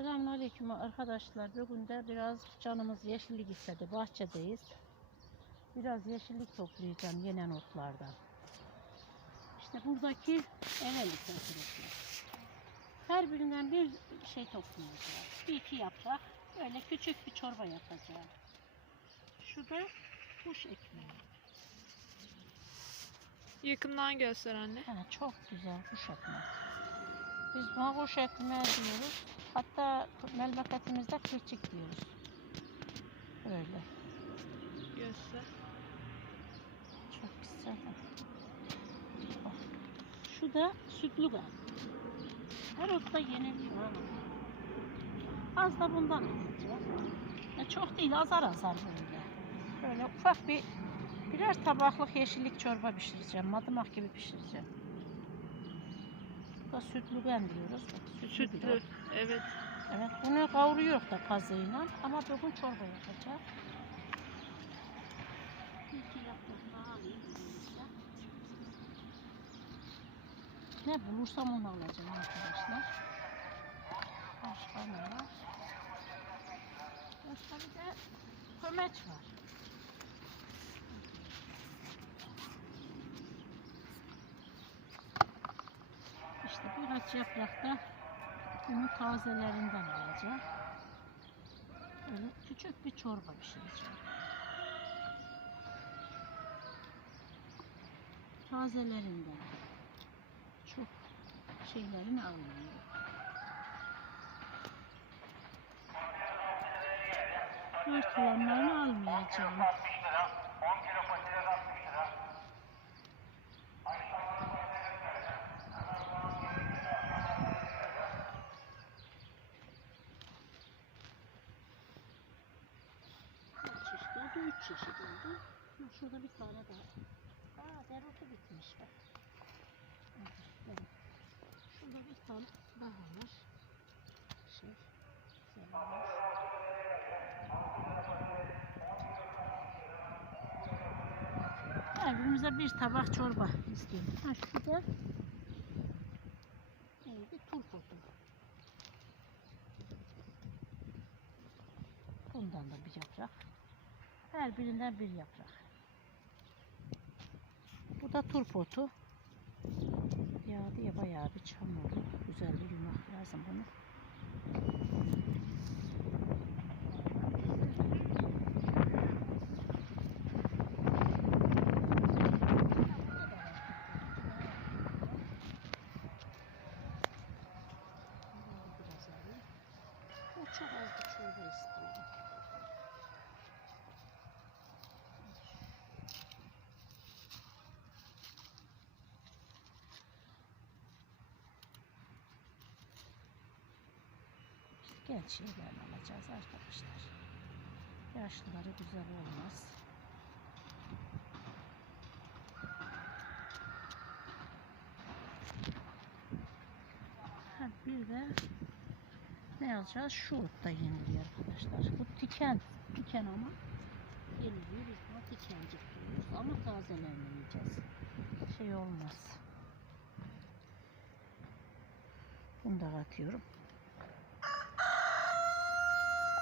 Selamünaleyküm arkadaşlar. Bugün de biraz canımız yeşillik istedi. Bahçedeyiz. Biraz yeşillik toplayacağım yenen otlardan. İşte buradaki evelik arkadaşlar. Her birinden bir şey toplayacağız. Bir iki yaprak. Böyle küçük bir çorba yapacağım. Şu da kuş ekmeği. Yakından göster anne. Ha, çok güzel kuş ekmeği. Biz buna kuş ekmeği diyoruz. Hatta memleketimizde kırçık diyoruz. Böyle. Göster. Çok güzel. Bak. Şu da sütlü gal. Her otta yeniliyor. Az da bundan alacağız. Ya çok değil azar azar böyle. Böyle ufak bir birer tabaklık yeşillik çorba pişireceğim. Madımak gibi pişireceğim. Da sütlü gal diyoruz. Bak, sütlü. diyor. Sütlü. Evet. Evet bunu kavuruyor da kazığıyla ama bugün çorba elimizle. Ne bulursam onu alacağım arkadaşlar. Başka ne var? Başka bir de kömeç var. Birkaç yaprakta bunu tazelerinden alacağım. Böyle küçük bir çorba pişireceğim. Tazelerinden. Çok şeylerini almıyorum. Var kalanlarını almayacağım. Kaç çeşit oldu? Üç çeşit oldu. Ha, Şurada bir tane daha. Aa dereotu bitmiş bak. Şurada bir tane daha var. Şey, güzel. Her birimize bir tabak çorba istiyorum. Ha şurada neydi? Turpotu. Bundan da bir yaprak. Her birinden bir yaprak. Bu da turpotu. Ya diye bayağı bir çamur. Güzel yürümek lazım bunu. Çok az bir çorba istiyorum. İşte genç şeylerini alacağız arkadaşlar. Yaşlıları güzel olmaz. Bir de ne alacağız? Şu da yeniliyor arkadaşlar. Bu tiken. Tiken ama yeniliyor. Biz buna tikencik diyoruz. Ama tazelerini yiyeceğiz. Şey olmaz. Bunu da atıyorum.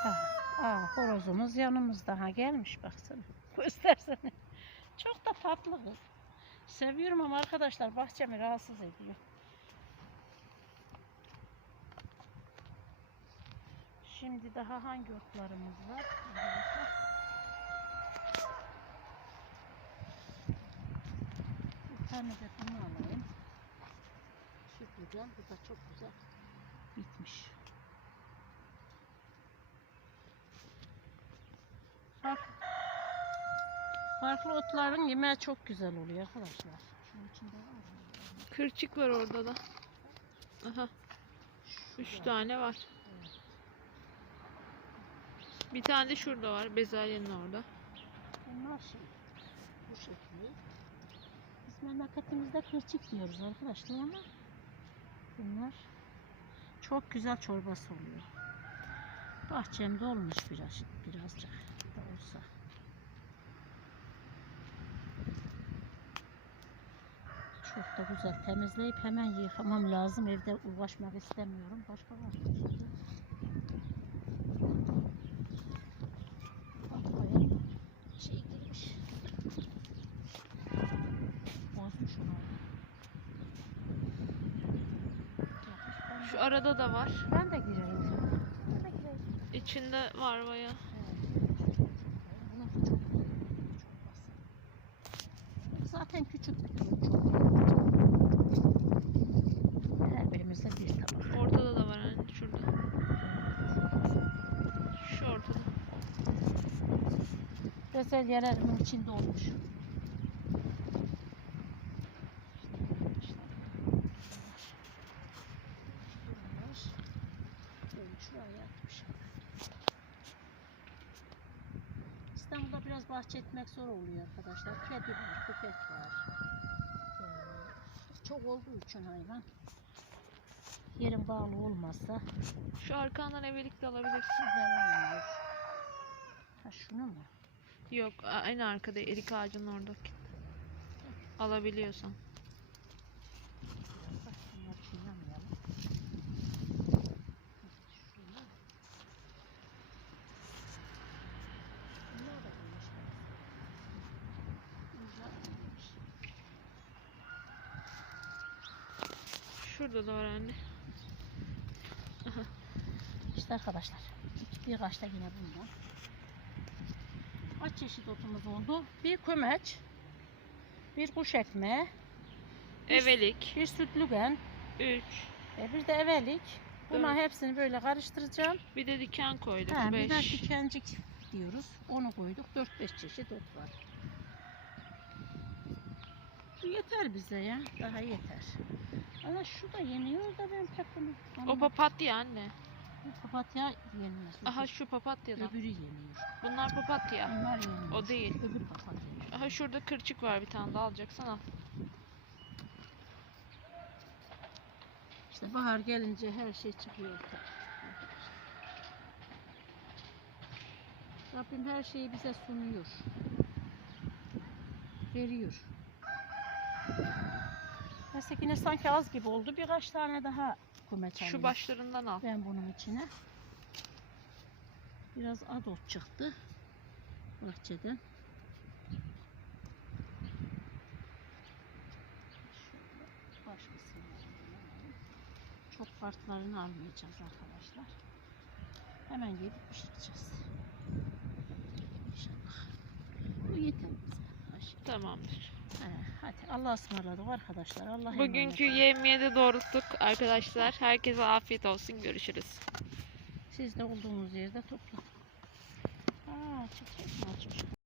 Aa, aa, horozumuz yanımızda. Ha gelmiş baksana. Göstersene. Çok da tatlı kız. Seviyorum ama arkadaşlar bahçemi rahatsız ediyor. Şimdi daha hangi otlarımız var? Bir tane de bunu alayım. Şu güzel, bu da çok güzel. Bitmiş. Farklı, farklı otların yemeği çok güzel oluyor arkadaşlar. Şunun içinde var mı? Kırçık var orada da. Aha. Üç tane var. Bir tane de şurada var. Bezelyenin orada. Bunlar şey, bu şekli. Biz memleketimizde kırçık diyoruz arkadaşlar ama bunlar çok güzel çorbası oluyor. Bahçemde olmuş biraz, birazcık da olsa. Çok da güzel temizleyip hemen yıkamam lazım. Evde uğraşmak istemiyorum. Başka var mı? Şey girmiş. Bozmuş onu. Yapmış. Ben de- Şu arada da var. Ben de gireyim. Ben de gireyim. İçinde var baya. Zaten küçük Her birimizde bir tabak. Ortada da var anne şurada. Şu ortada. Bezelyelerimin içinde olmuş. İstanbul'da biraz bahçe etmek zor oluyor arkadaşlar. Kedi var, köpek var. Ee, Çok olduğu için hayvan. Yerin bağlı olmazsa Şu arkandan evelik de alabilirsin. güzel olmuyor. Ha şunu mu? Yok aynı arkada erik ağacının oradaki. Alabiliyorsan. Bunlar. Bunlar. Bunlar. Şurada da var anne. İşte arkadaşlar. Bir kaçta yine bundan. Kaç çeşit otumuz oldu? Bir kömeç. Bir kuş ekmeği. Evelik. Bir sütlügen. 3. e, Bir de evelik. Buna Evet. hepsini böyle karıştıracağım. Bir de diken koyduk. Ha, bir de 5. tükencik diyoruz. Onu koyduk. 4-5 çeşit ot var. Bu yeter bize ya. Daha yeter. Ama şu da yeniyor da ben pek onu O papatya anne. Bu papatya yenmez. Aha şu papatyadan. Öbürü yeniyor. Bunlar papatya. Onlar yeniyor. O değil. Öbür papatya. Aha şurada kırçık var bir tane daha alacaksan al. İşte bahar gelince her şey çıkıyor ortaya. Rabbim her şeyi bize sunuyor. Veriyor. Neyse yine sanki az gibi oldu. Birkaç tane daha kume çalayım. Şu başlarından al. Ben bunun içine. Biraz adot çıktı. Bahçeden. Şöyle baş kısımlarını alalım. Çok partlarını almayacağız arkadaşlar. Hemen gelip pişireceğiz. İnşallah. Bu yeter bize. Tamamdır. He, hadi Allah'a ısmarladık arkadaşlar. Allah Bugünkü yemeği de doğrulttuk arkadaşlar. Herkese afiyet olsun. Görüşürüz. Siz de olduğunuz yerde topla. Aa, çiçek mi açmış?